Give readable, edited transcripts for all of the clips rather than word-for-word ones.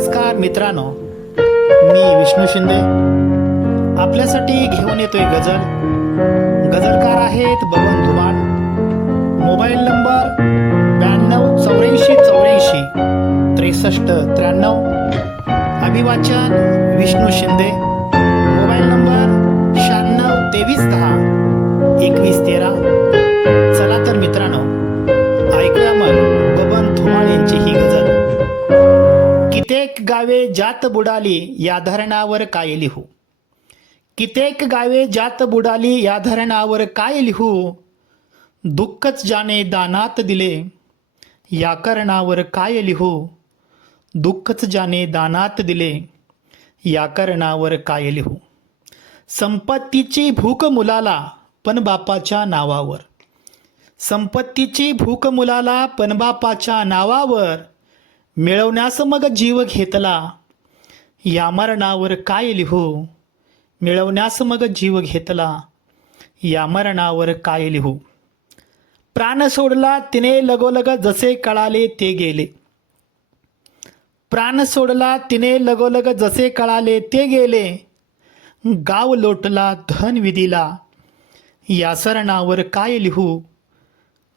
नमस्कार मित्रांनो, मी विष्णू शिंदे आपल्यासाठी घेऊन येतोय गझल. गझलकार आहेत बबन धुमाळ. Mobile number 9284846393. अभिवाचन विष्णू शिंदे. Mobile number 9623102113. चला तर मित्रांनो, ऐकूया मग बबन धुमाळ यांची ही गझल. कित्येक गावे जात बुडाली या धरणावर काय लिहू. कित्येक गावे जात बुडाली या धरणावर काय लिहू. दुःखच ज्याने दानात दिले या करणावर काय लिहू. दुःखच ज्याने दानात दिले या करणावर काय लिहू. संपत्तीची भूक मुलाला पण बापाच्या नावावर. संपत्तीची भूक मुलाला पण बापाच्या नावावर. मिळवण्यास मग जीव घेतला या मरणावर काय लिहू. मिळवण्यास मग जीव घेतला या मरणावर काय लिहू. प्राण सोडला तिने लगोलग जसे कळाले ते गेले. प्राण सोडला तिने लगोलग जसे कळाले ते गेले. गाव लोटला धन विधीला या सरणावर काय लिहू.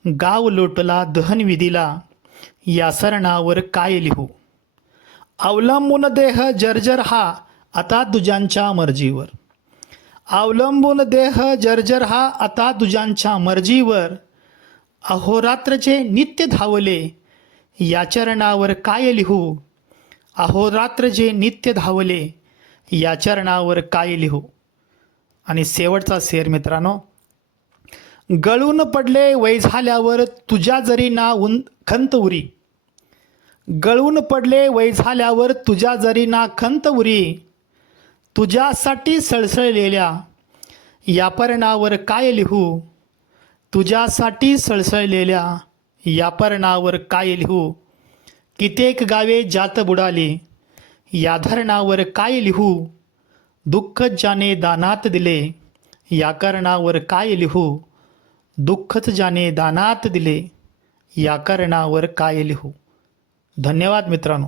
गाव लोटला धन विधीला या सरणावर काय लिहू. अवलंबून देह जर्जर हा आता दुजांच्या मर्जीवर. अवलंबून देह जर्जर हा आता दुजांच्या मर्जीवर. अहोरात्रचे नित्य धावले या चरणावर काय लिहू. अहोरात्र जे नित्य धावले या चरणावर काय लिहू. आणि शेवटचा शेर मित्रांनो. गळून पडले वय झाल्यावर तुझ्या जरी ना खंत उरी. गळून पडले वय झाल्यावर तुझ्या जरी ना खंत उरी. तुझ्यासाठी सळसळलेल्या या पर्णावर काय लिहू. तुझ्यासाठी सळसळलेल्या या पर्णावर काय लिहू. कित्येक गावे जात बुडाली या धरणावर काय लिहू. दुःख ज्याने दानात दिले या करणावर काय लिहू. दुःखच ज्याने दानात दिले या करणावर काय लिहू. धन्यवाद मित्रांनो.